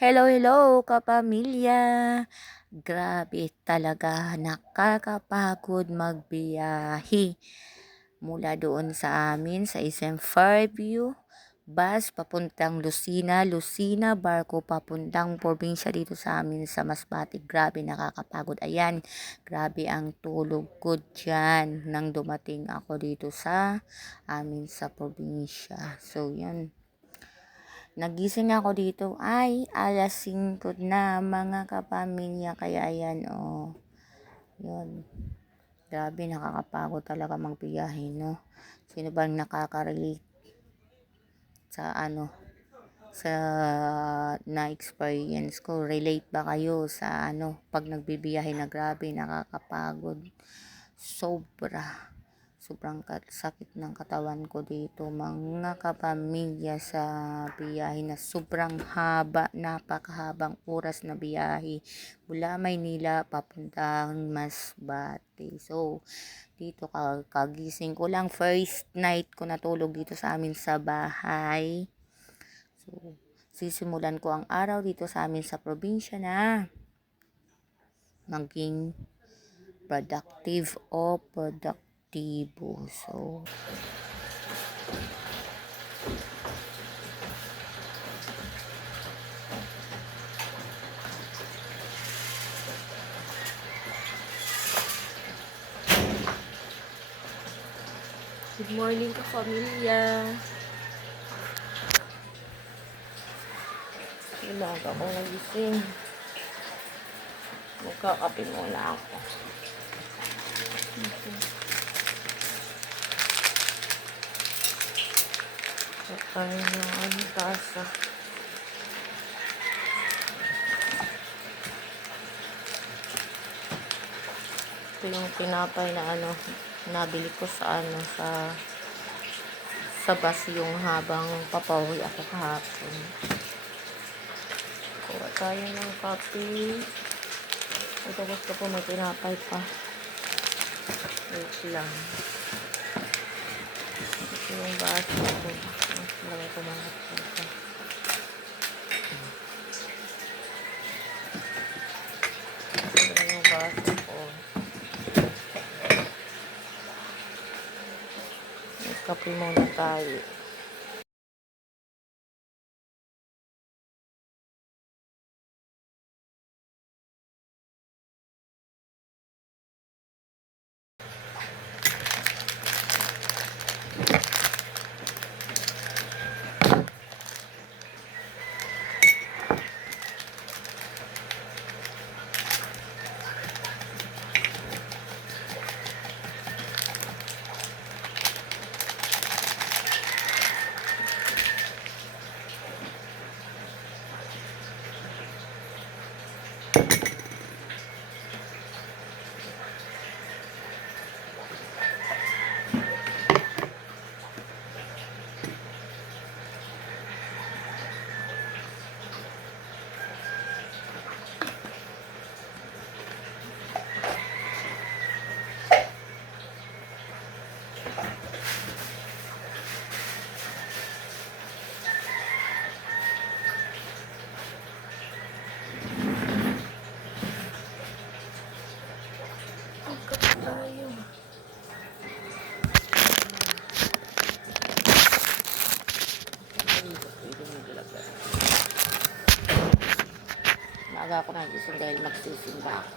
Hello, hello kapamilya. Grabe talaga, nakakapagod magbiyahe. Mula doon sa amin sa isang Fairview, bus papuntang Lucina, Lucina barko papuntang probinsya dito sa amin sa Masbate. Grabe nakakapagod. Ayan, grabe ang tulog ko dyan nang dumating ako dito sa amin sa probinsya. So, yan. Nagising ako dito ay alas 5 na mga kapamilya. Kaya ayan, oh. Yun. Grabe, nakakapagod talaga magbiyahe, no? Sino bang nakaka-relate sa sa na-experience ko? Relate ba kayo sa pag nagbibiyahe na grabe, nakakapagod? Sobrang sakit ng katawan ko dito mga kapamilya sa biyahe na sobrang haba, napakahabang oras na biyahe mula Maynila papuntang Masbate. So, dito kagising ko lang, first night ko natulog dito sa amin sa bahay. So, sisimulan ko ang araw dito sa amin sa probinsya na maging productive o produktibo. So, good morning ka pamilya. Ilang ako nagising. Magkakape muna ako. Tayo ng tasa. Ito yung tinapay na nabili ko sa sa bus yung habang papauwi ako kahapon. Kuha tayo ng kape. Ito gusto ko may tinapay pa. Wait lang. Ito yung baso ko. Lagay ko mga ito. Ito yung baso ko. May kape muna tayo. Maaga ako nagising dahil magsisimba ako.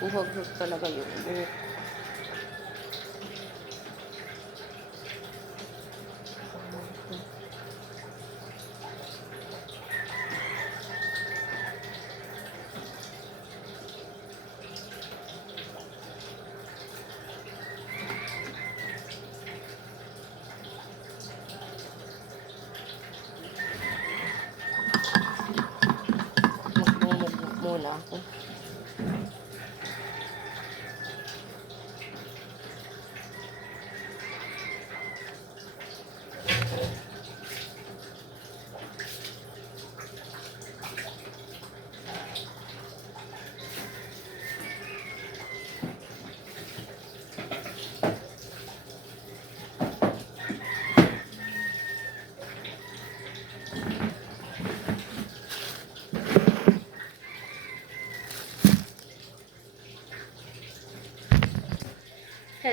Buhag-hag talaga yung buhok. Magmumugmuk muna ako.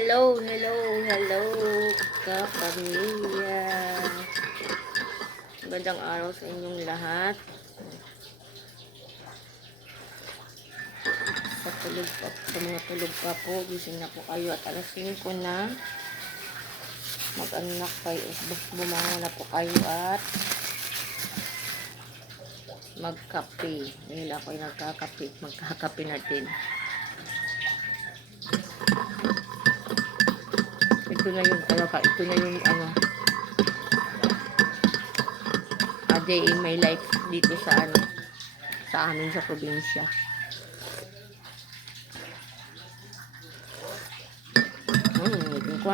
hello, kapamilya. Magandang araw sa inyong lahat. Sa mga tulog pa po, gising na po kayo at alas 5 na. Mag-anak kayo, bumangon na po kayo at magkape. Ngayon ako ay magkakape na din. Ito na yung a day in my life dito sa amin sa probinsya. Ngitin ko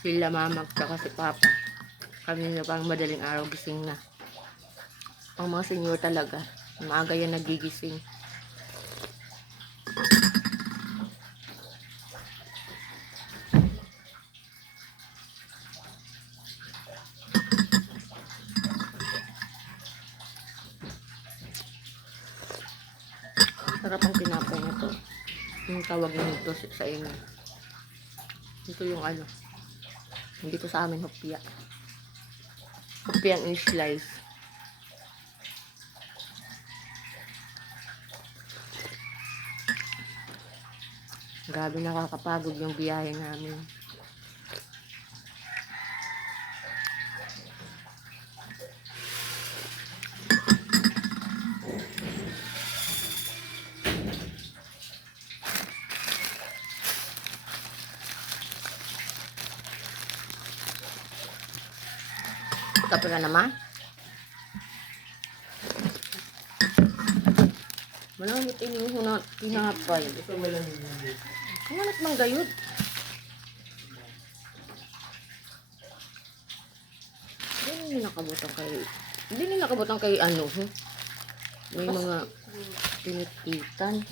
Sila mama at si papa. Kanina pang madaling araw gising na. Ang mga senyor talaga, maaga yan nagigising. Sarap ang tinapay na to. Yung tawag nito sa inyo. Ito yung hindi ko sa amin hopya. Hopya ang slice. Grabe, nakakapagod yung biyahe namin. Kape na naman. Malamit inuhon na tinapay. Kamanat mang gayud. Hindi nila nakabutang kay may mga tinititan.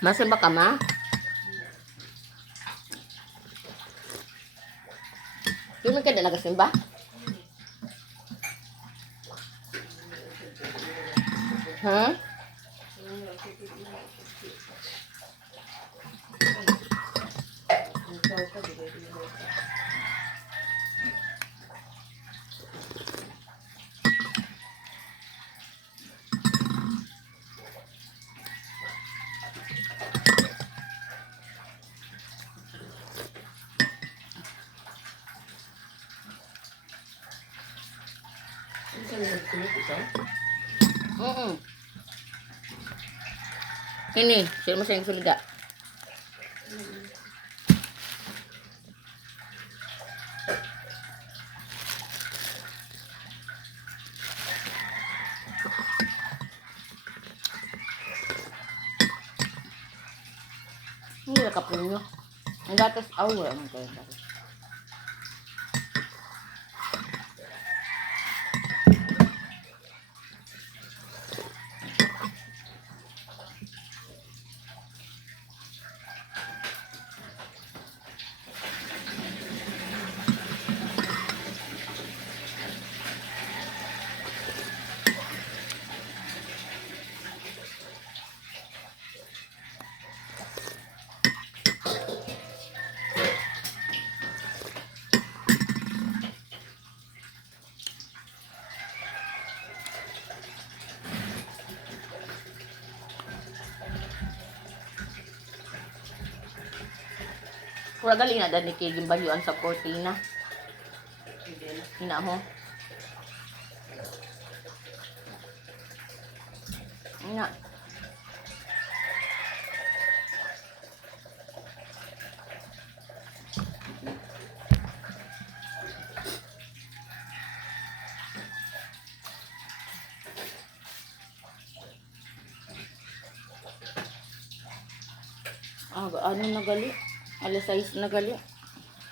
Masimba ka ma? Yung man ka na nagasimba? Ha? Ini, sino mo sa sulida? Hindi na kapunyo. Ang gatas, wala man kayo gatas. Pura galing na dan ni Kiging Balyuan sa Cortina. Hina ho. Na. Ano na gali? Alas 6 na gali.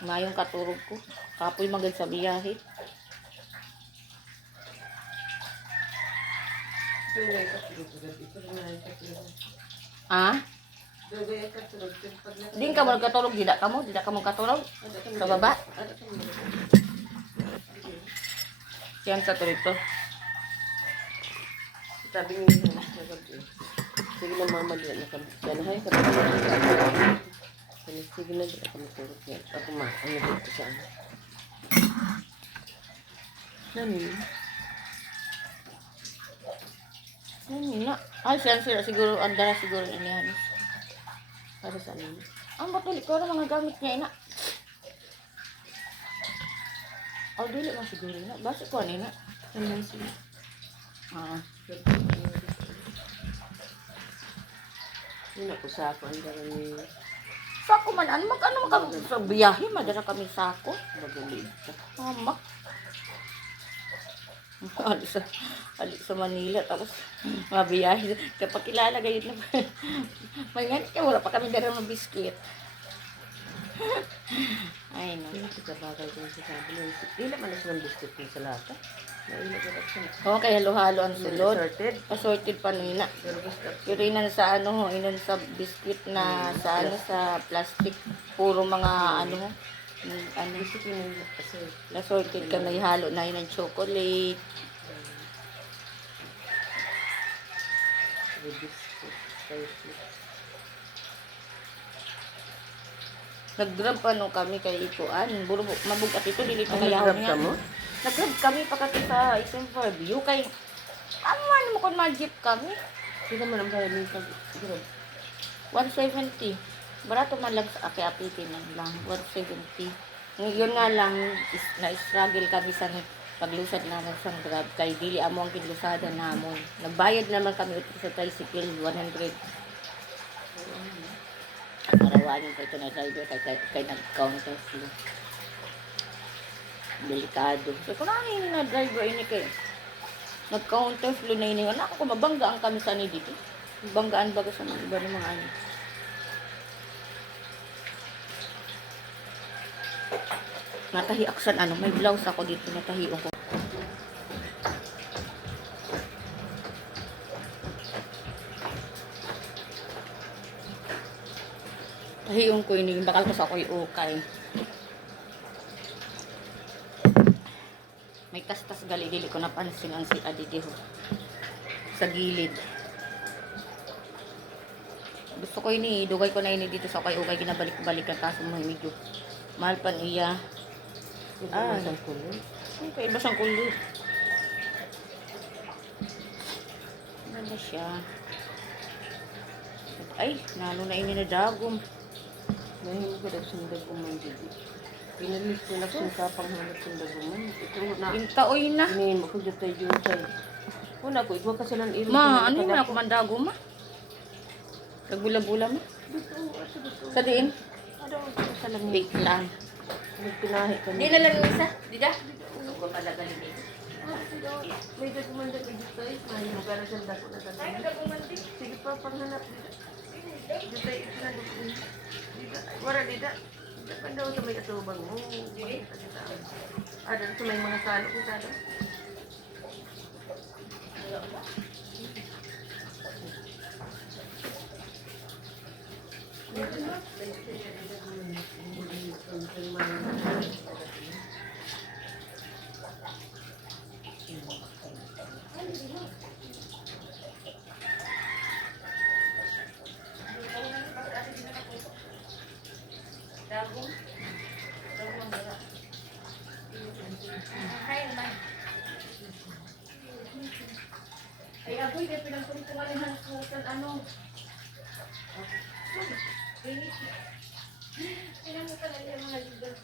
Mayong katurog ko. Kapoy magad sa biyahe. Ah? Din ka mo katulog, dida ka mo katulog sa baba. Siyang katulog to. Sabi niya, sige na mama dyan na kami. Ganahay ka ba? Sige na dyan kami turok yan. Ako ma, ano dito sa ano? Nani? Nani na. Ay, siyang sila siguro, andara siguro inihanis. Para sa ano? Ang batulik ko na mga gamit niya, ina. Oh, dili mo siguro, ina. Basta ko, ina. Ano siya? Yun ako sa ako, ang dara ni... Sako man, ano mag sa biyahe, madara kami sako. Magaling ka. Mamak. Alis sa Manila, tapos mabiyahe. Kapag kilala gayon na. May ganit ka, wala pa kami dara ng biskit. Ay, no. Hindi kita bagay kung sasabi mo. Hindi naman na silang biscuit sa lata. Nailag na siya. Oo, kaya halo-halo ang sulod. Sorted. Assorted pa nina. Pero inan sa ano, inan sa biscuit na sa ano, sa plastic. Puro mga ano, ano, Biscuit yun yung kasi. assorted ka na ihalo na inan chocolate. Biscuit. Spicy. Nag-grab pa no kami kay Ikuan. Buro mabugat ito, dili pa Ay, kaya nag-grab ka mo? Nag-grab kami pagkati sa isang view kay aman mo kung mag-jeep kami. Hindi naman ang kaya nito. Grab. 170. Barato man lang sa api-apitin lang. 170. Ngayon nga lang, na-struggle kami sa paglusad namin sa grab. Kay dili amo ang kinlusada namon. Nagbayad naman kami ito sa tricycle, 100. Marawanin ko ito na driver kay nag-counter flow. Delikado. So, kung namin na driver ini kay nag-counter flow na ini. Anak ko, mabanggaan kami sa ni dito. Banggaan baga sa mga iba ng mga ano. Natahi aksan ano, may blouse ako dito, natahiong ko. Tahiong ko ini, bakal ko sa ako'y ukay. May kastas gali, dili ko napansin ang si Adidiho. Sa gilid. Gusto ko ini, dugay ko na ini dito sa ako'y ukay, ginabalik-balikan kaso mo medyo mahal pan iya. Ah, isang kulay. Okay, iba siyang kulay. Ano siya? Ay, nalo na ini na dagom. Mahimog ka daw sundag umandid. Pinalis ko lang siya kapang hanap sundag umandid. Ito na. Intaoy na. Iniin mo ko dito tayo tayo. Una ko, igwa kasi ng ilo. Ma, ano yung ako mandagom ma? Kagbula-bula ma? Sa diin? Ano ko sa lamig. Big lang. Nagpinahi ka Di na lang yung isa? Di ka? Ano ko talaga ni Dito? may dagumanda ka dito eh. Mahimog ka na siya dako na dagumanda. Sige pa, panghanap dito. Dito tayo itinadok. Wala dito. Dito pa daw sa may katubang mo. Dito sa may mga salo ko salo. Dagom? Dagom ang dara. Kain man. Ay, agoy, kaya pinagpuntungan ng ano. Pinamutan na yung mga lider.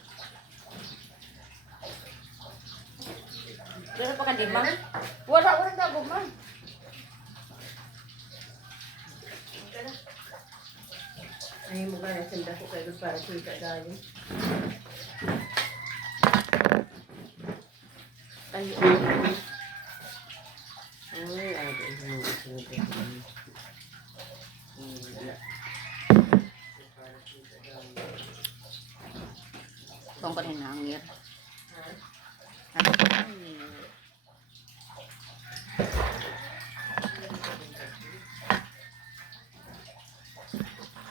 Pero pa ka di, ma'am? Wala dagom, ma'am. Ay mo gana sa dako kay para kita dali. Ay, ada yang Kung kanin nangir.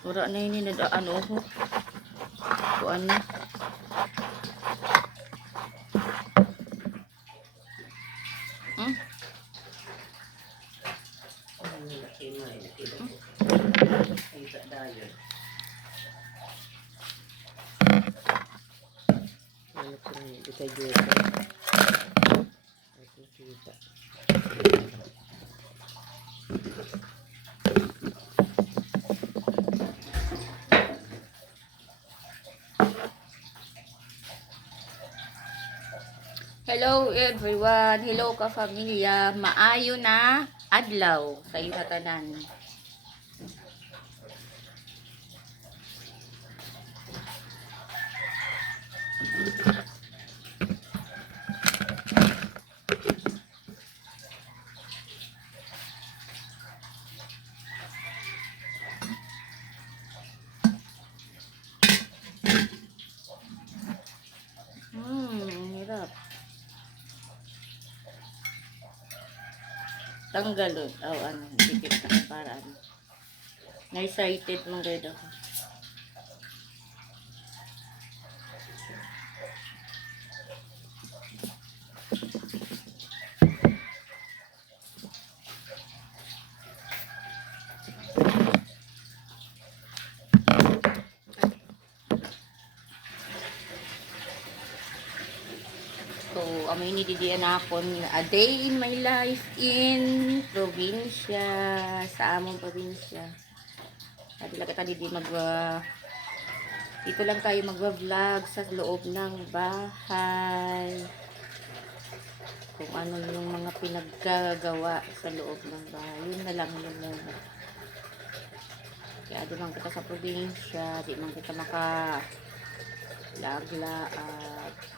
Wala na ini na ano ho. Kuan na. kita juta. Hello everyone, hello ka familia, maayo na adlaw sa iyo na tanan. Hirap. Tanggalon. Oh, ano, dikit na para ano. Na-excited mong red ako. So, amoy ni didiyan akon a day in my life in probinsya, sa among probinsya. Dito lang kita didi dito lang tayo magva-vlog sa loob ng bahay. Kung ano yung mga pinaggagawa sa loob ng bahay. Yun na lang yun muna. Kaya di man kita sa probinsya, di man kita maka-lag-laag.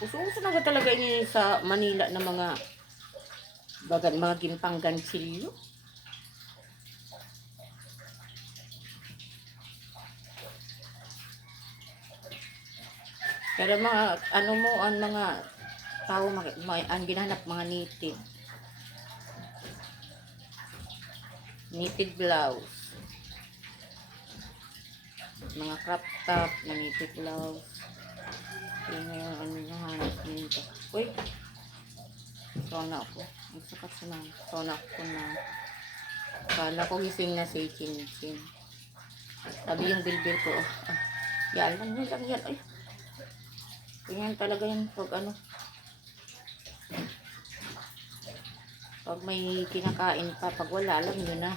Uso-uso na talaga ini sa Manila na mga gimpang gansilyo. Pero mga ano mo ang mga tao ang ginhanap mga knitted blouse, mga crop top na knitted blouse. Yung ano nahanap nito. Uy, sana ako. Magsakat na. Sana ako na. Kala ko gising na si Chin Chin. Sabi yung bilbil ko, yan lang yan. Ay, ganyan talaga yan pag ano. Pag may kinakain pa, pag wala, alam nyo na.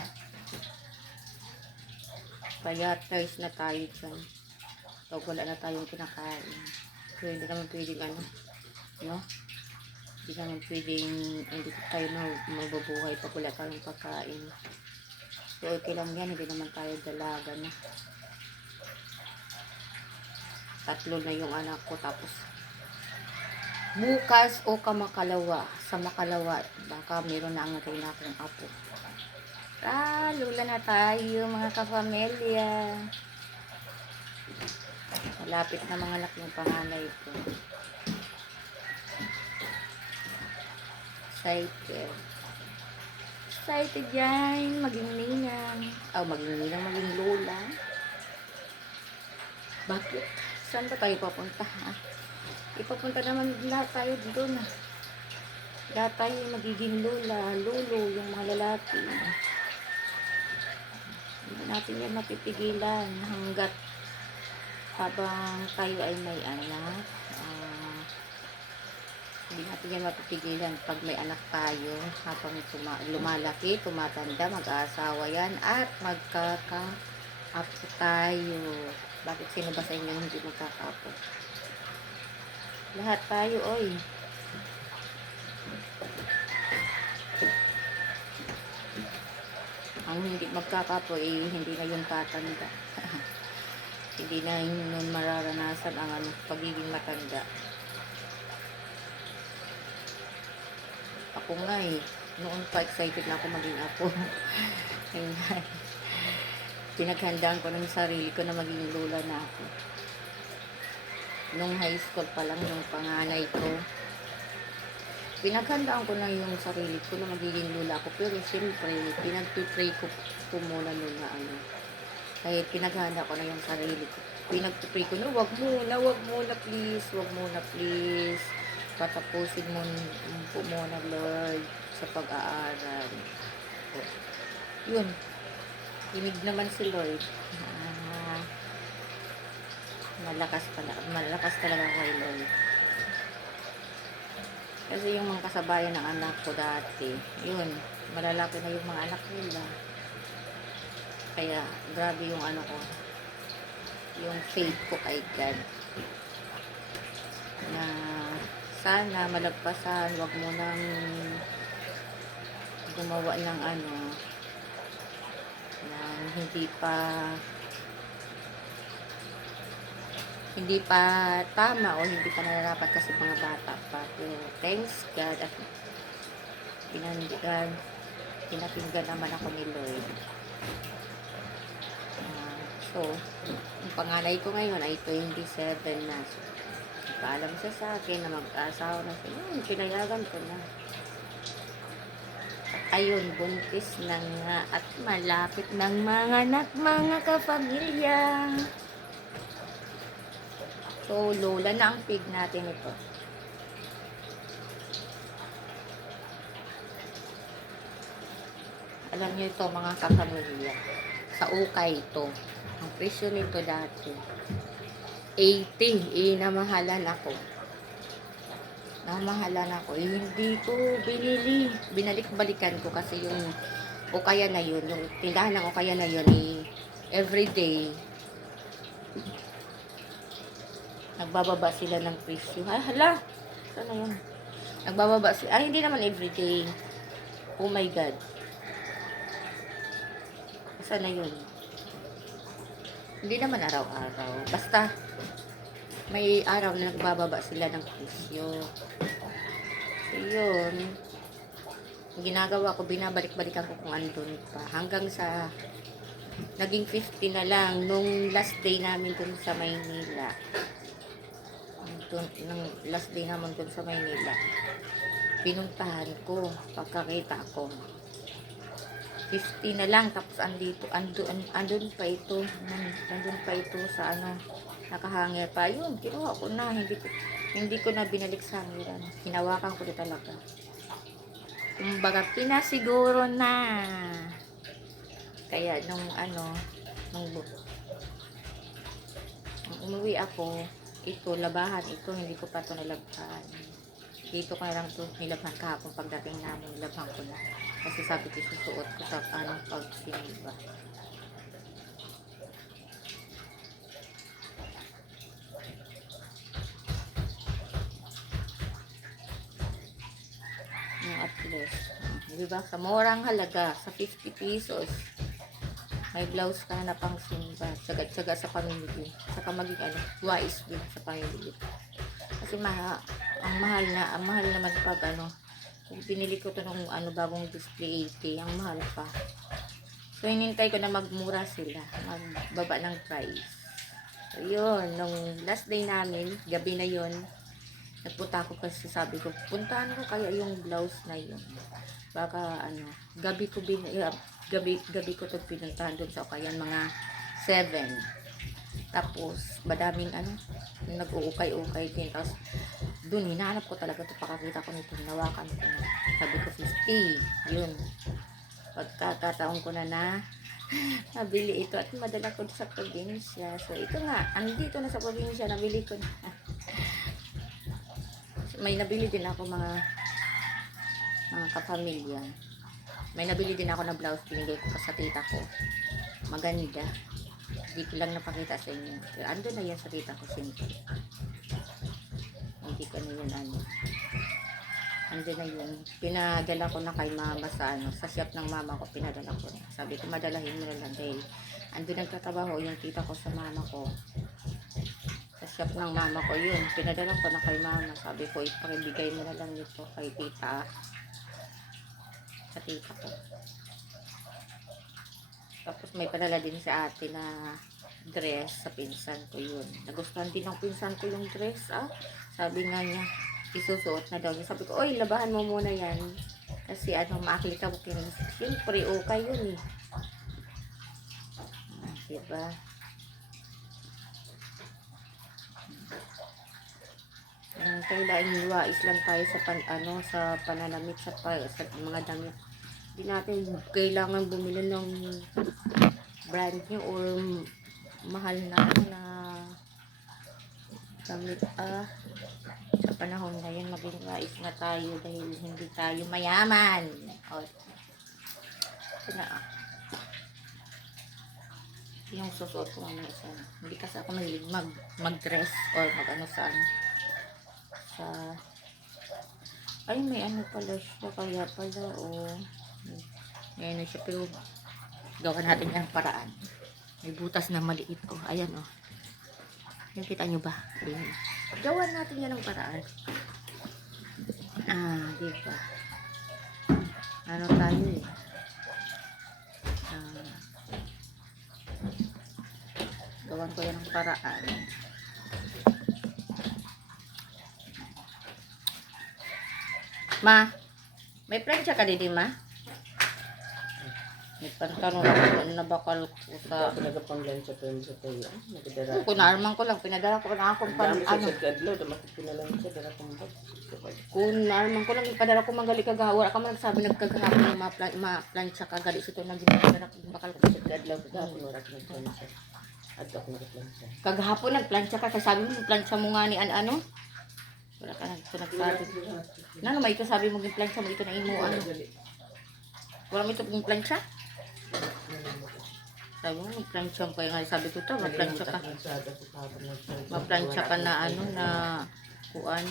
Kaya tries na tayo dyan. Pag wala na tayong kinakain. So, hindi naman pwedeng ano, no? Hindi naman pwedeng hindi tayo mabubuhay pag wala tayong pagkain. So, okay lang yan, hindi naman tayo dalaga na. 3 na yung anak ko, tapos bukas o sa makalawa, baka meron na ang rin akong apo. Lula na tayo mga kapamilya. Malapit na mga anak ng panganay ko. Excited yan, maging ninang. Maging lola. Bakit? Saan ba tayo papunta, ha? Ipapunta naman lahat tayo doon, ha? Lahat tayo magiging lola, lolo, yung mga lalaki. Hindi natin yan mapipigilan hanggat habang tayo ay may anak. Hindi natin yan mapipigilan pag may anak tayo. Habang lumalaki, tumatanda, mag-aasawa yan at magkaka-apo tayo. Bakit sino ba sa inyo hindi magkaka-apo? Lahat tayo, oy. Ang hindi magkaka-apo, hindi na yung tatanda. Hindi na yun mararanasan ang pagiging matanda. Ako nga noon pa excited na ako maging apo. Pinaghandaan ko ng sarili ko na maging lola na ako. Nung high school pa lang, yung panganay ko, pinaghandaan ko na yung sarili ko na magiging lola ako. Pero siyempre, pinagpipray ko muna noon na kahit pinaghanda ko na yung sarili ko. Pinagpipray ko na, wag muna please. Patapusin mo po muna, Lord, sa pag-aaral. Yun. Kinig naman si Lord. Malakas talaga kay Lord. Kasi yung mga kasabayan ng anak ko dati, yun, malalaki na yung mga anak nila. Kaya, grabe yung ko, yung faith ko kay God. Na, sana malagpasan, wag mo nang gumawa ng na hindi pa tama o hindi pa nararapat kasi mga bata pa. Pero thanks God at pinakinggan naman ako ni Lord. So, yung panganay ko ngayon ay 27 na. So, paalam siya sa akin na mag-asawa na siya. Pinayagan ko na. Ayun, buntis na nga at malapit ng mga anak, mga kapamilya. So, lola na ang pig natin ito. Alam nyo ito, mga kapamilya. Sa ukay ito. Ang presyo nito dati 80. Namahalan ako. Hindi ko binili. Binalik-balikan ko kasi yung ukaya na yun, yung tindahan ng ukaya na yun, everyday nagbababa sila ng presyo. Hala! Sana yun? Nagbababa sila. Hindi naman everyday. Oh my God. Sana yun? Hindi naman araw-araw. Basta, may araw na nagbababa sila ng presyo. So, yun. Ginagawa ko, binabalik-balikan ko kung andun pa. Hanggang sa, naging 50 na lang nung last day namin dun sa Maynila. Nung last day naman dun sa Maynila. Pinuntahan ko, pagkakita ko. 50 na lang, tapos andun pa ito sa nakahangir pa. Yun, kinuha ko na, hindi ko na binalik sa hangiran. Hinawakan ko na talaga. Kumbaga, pinasiguro na. Kaya, nung umuwi ako, ito, labahan, ito, hindi ko pa ito nalabhan. Dito ko na lang ito nilabhan kahapon pagdating namin, nilabhan ko na. Kasi sabi ko, susuot ko sa pagsimba. Yung at least. Diba? Sa murang halaga, sa 50 pesos, may blouse ka na pang simba. Tsaga-tsaga sa pamilya. Saka maging wise din sa pamilya. Kasi ang mahal naman pag binili ko to nung bagong display 80, ang mahal pa. So, hinintay ko na magmura sila, magbaba ng price. So, yun, nung last day namin, gabi na yun, nagpunta ako kasi sabi ko, puntahan ko kaya yung blouse na yun. Baka, gabi ko to pinuntahan doon sa Ukayan, mga 7. Tapos, madaming nag-uukay-ukay din. Tapos, dun, hinahanap ko talaga ito. Pakakita ko nito, hinawakan ko na. Sabi ko, 50. Yun. Pagkakataon ko na nabili ito at madala ko sa probinsya. So, ito nga, andito na sa probinsya, nabili ko na. May nabili din ako mga kapamilya. May nabili din ako na blouse, binigay ko pa sa tita ko. Maganda. Hindi ko lang napakita sa inyo. Pero ando na yan sa tita ko, simple. Hindi ko na yun ano. Ando na yun. Pinadala ko na kay mama sa sa shop ng mama ko. Pinadala ko na. Sabi ko, madalahin mo na lang dahil ando nagtatrabaho yung tita ko sa mama ko. Sa shop ng mama ko yun. Pinadala ko na kay mama. Sabi ko, ipakibigay mo na lang ito kay tita. Sa tita ko. Tapos may padala din sa ate na dress sa pinsan ko yun. Nagustuhan din ng pinsan ko yung dress. Sabi nga niya, isusuot na daw niya. Sabi ko, oy, labahan mo muna yan. Kasi makita mo kin. Siyempre, okay yun eh. Diba? Kailangan iwais lang tayo sa sa pananamit sa mga damit. Hindi natin kailangan bumili ng brand new or mahal na damit. Sa panahon ngayon maging wais na tayo dahil hindi tayo mayaman. Ito na yung susuot ko ng isa. Hindi kasi ako mahilig mag-dress or ay may pala siya, kaya pala ayan siya, pero gawa natin yung paraan. May butas na maliit ayan yung kita nyo ba? Ayan. Gawa natin yan ng paraan. Diba? Ano tayo gawan ko yan ng paraan. Ma, may plancha ka didi, ma? May pantalon ako na bakal ko sa... Pinagapanglan sa tayo sa tayo. Kung naarman ko lang, pinadala ko na akong kung naarman ko lang, ipadala ko manggali kagawar. Ka man nagsabi nagkagahapon ng mga plancha ka, gali sito na ginagara ko bakal ko sa kadlaw. Kagahapon nagplancha ka, sabi mo plancha mo nga ni ano? Wala ka nagsabi. May ito sabi mo yung plancha mo, ito na imo wala mo ito yung plancha? Sabi mo, may plancha mo kaya nga sabi ko ito, maplancha ka. Maplancha ka na na kuan.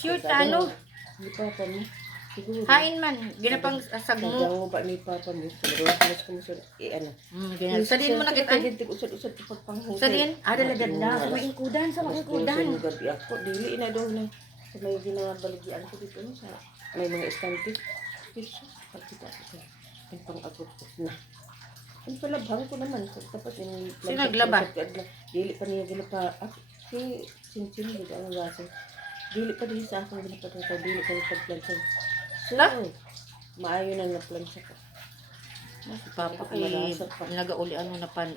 Shoot, hain man, ginapang asag mo. Nagawa ba ni Papa mo? Mas kumusod, Sadiin mo na kita. Usad-usad ito pagpanghusay. Sadiin? Dala-dala. Sa may ingkudan, sa mga ingkudan. Mas gabi ako, dili na daw na. Sa may ginabaligyan ko dito sa may mga estante. Piso, pagkita ko. Yung pang-agos na. Ang palabhang ko naman. Tapos yung... Sino naglaba? Dili pa niya ginapa... Si Chin-Chin, dito ang gaso. Dili pa din sa akin ginapatay. Dili pa rin pagplansya. So, maayo na naplansya ko. Si Papa kay nagauli na pan.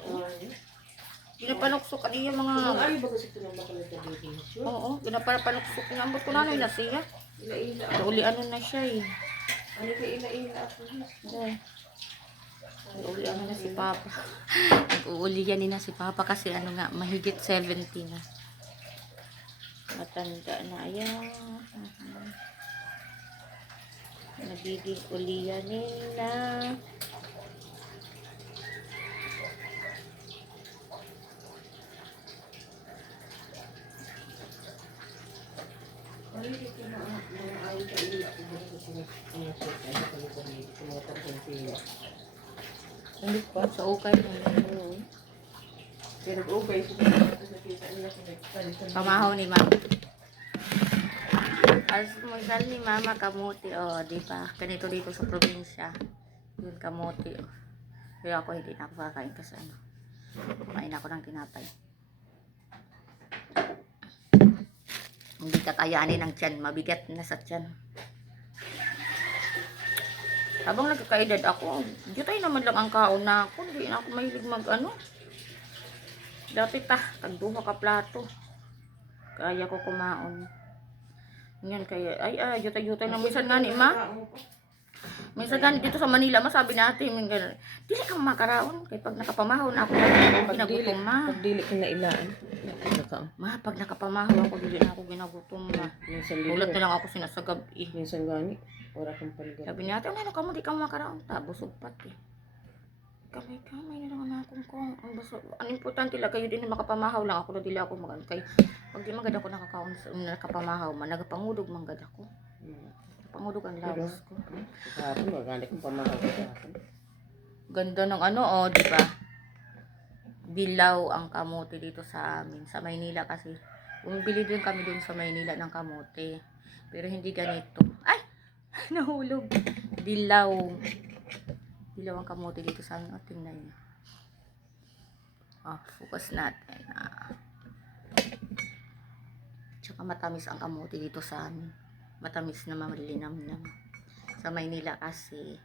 Ginapanuksok kaniya mga... Ay, bago sa tunang bakalit na baby. Oo, ginapanuksok na. Ambot ko na na siya. Nagauli na siya Ano ka ila-ila ako? Nag-uuli na si Papa. Nag-uuli yan na si Papa kasi mahigit 70 na. Matanda na. Ayan. Nagiging ulian nila. Hindi pa. Sa ukay. Pero okay. Pamahaw ni Mama. Almusal ni Mama kamote. Di ba? Ganito dito sa probinsya. Yun kamote. Pero ako hindi na ako kakain kasi kumain ako ng tinapay. Hindi kakayanin ng tiyan. Mabigat na sa tiyan. Habang nagkakaedad ako, jutay naman lang ang kaon na ako. Hindi na ako mahilig Dati tagduha ka plato. Kaya ko kumaon. Yan kaya, jutay-jutay na minsan nga ni ma. Minsan nga dito sa Manila, masabi natin, gano'n, dili kang makaraon. Kaya pag nakapamahon ako, ginagutom ma. Pag dili ka na ilaan. Ma, pag nakapamahon ako, dili na ako ginagutom ma. Minsan Ulat na lang ako sinasagab eh. Minsan gani. Wala kang paligid. Sabi natin, ano ka mo, di ka makaraon. Busog pati. Kamay na lang akong kung. Ang importante lang, kayo din na makapamahaw lang ako na dili ako mag kay pag di magad ako nakapamahaw man, nagapangudog manggad ako. Pangudog ang lawas ko. Kahapon, maganda kong pamahaw kahapon. Ganda ng di ba? Dilaw ang kamote dito sa amin. Sa Maynila kasi. Bumibili din kami dun sa Maynila ng kamote. Pero hindi ganito. Ay! Nahulog. Dilaw. Dilaw ang kamote dito sa amin. Tingnan niyo. Focus natin. Tsaka matamis ang kamote dito sa amin. Matamis na malilinam-nam. Sa Maynila kasi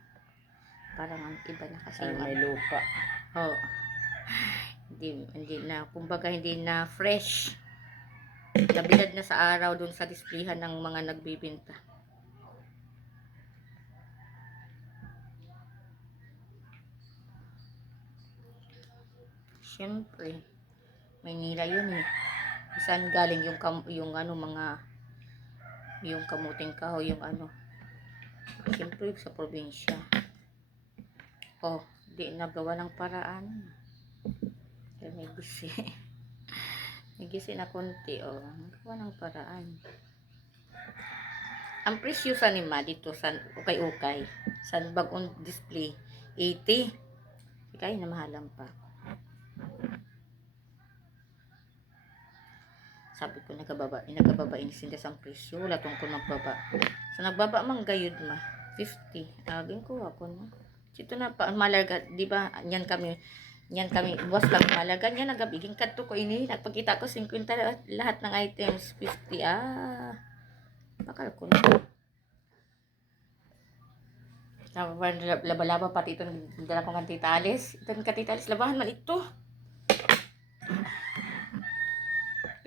parang ang iba na kasi. May lupa. Hindi na, kumbaga hindi na fresh. Nabilad na sa araw dun sa displayhan ng mga nagbibinta. Siyempre, Maynila yun eh. Saan galing yung kamuting kahoy, siyempre sa probinsya. Di nagawa ng paraan. Kaya may gisi. May gisi na konti, nagawa ng paraan. Ang presyo sa nima dito sa ukay-ukay, sa bagong display, 80. Kaya namahalan pa. Sabi ko, nagababa sila sa presyo. Wala tungkol magbaba. So, nagbaba mang gayud 50. Aging ko ako na. Ito na pa, Malaga, di ba? Yan kami, buwas lang Malaga. Yan, nagabiging kadto ko ini. Nagpakita ko 50 lahat ng items, 50. Bakal ko na. Laba-laba pati ito. Dala ko ng titalis. Ito ng katitalis. Labahan man ito.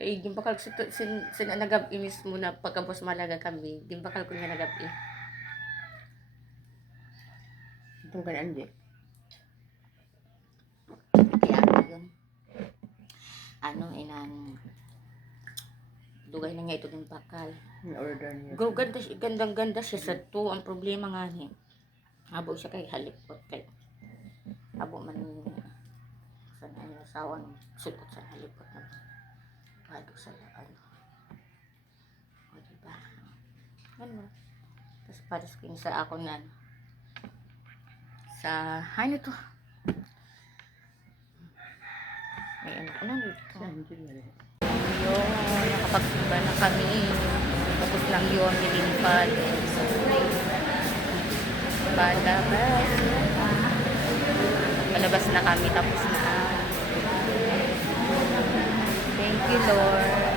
Gimbakal sin nagabi mismo na pagkabos Malaga kami. Gimbakal ko nga nagabi. Itong kanaan di. Kaya yun. Dugay na nga ito ng bakal. In-order niya. Gandang-ganda siya sa to. Ang problema nga niya. Abo siya kay halipot kay. Abo man sa asawa ng sulot sa halipot na. Sa diba? Tapos pares ko sa ako na sa to may ko na dito yun, nakapagsimba na kami tapos lang yun nilipad palabas na kami tapos na thank you Lord.